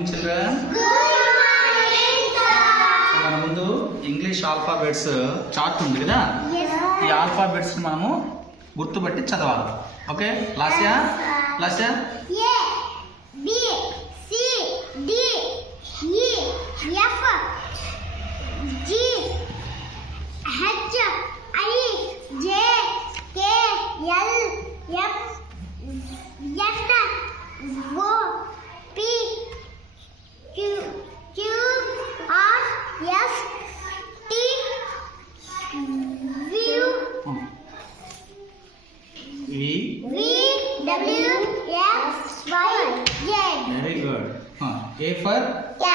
Morning children. మన ముందు English alphabets chart ఉంది కదా, ఈ ఆల్ఫాబెట్స్ మనము గుర్తుపట్టి చదవాలి. Okay Lasya? Lasya Very good. A for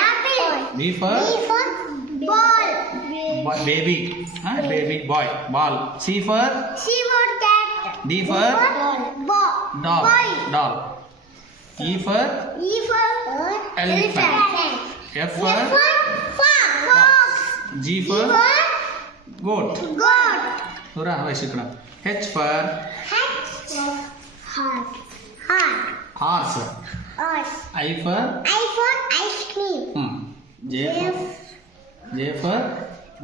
apple. B for ball. Baby. Baby boy. Ball. C for cat. D for doll. Boy. Doll. E for elephant. F for Fox. G for goat. Goat. Hurra, H for horse. I for ice cream. J for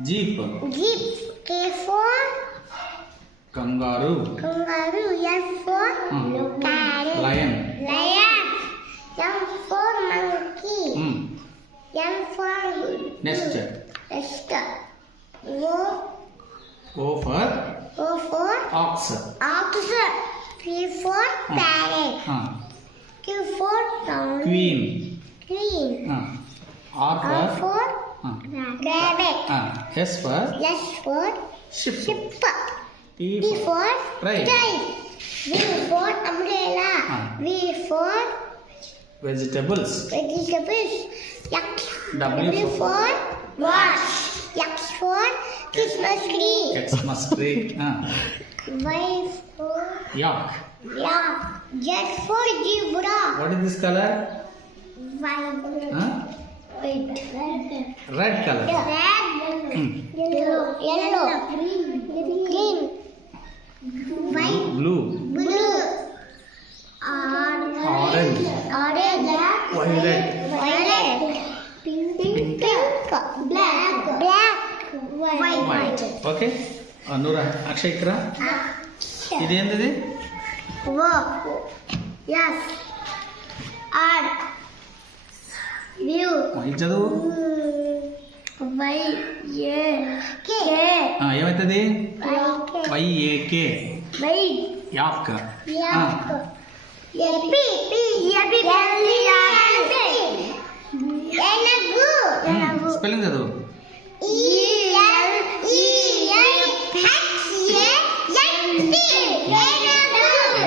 jeep. K for Kangaroo. L for Lion. M for monkey. N for Nest. O for ox. P for parrot. Q for Queen. R for rabbit. S for ship. T for train. V for umbrella. V for Vegetables. W for watch. X for Christmas tree. Xmas tree. Y for Yak. Z for zebra. What is this color? White. Red color. Yellow. Green. White. Blue. Orange. Violet. Pink. Black. White. Okay Noora Akshay ఇక్కడ ఇదేంటిది? Yes. R. View. ఇది చదువు. ఏమవుతుంది? YAK. Yak. Spelling చదువు.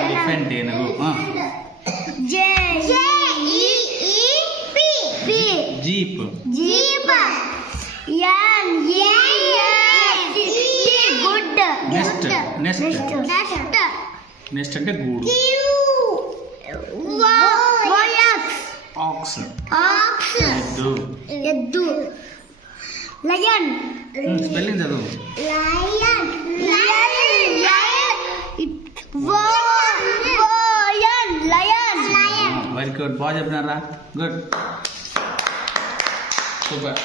Elephant ఏనుగు. Jeep. Nest అంటే గూడు. Ox. ఎద్దు. లయన్. స్పెల్లింగ్ చదువు. Very good. బాగా చెప్పినారా? గుడ్. సూపర్.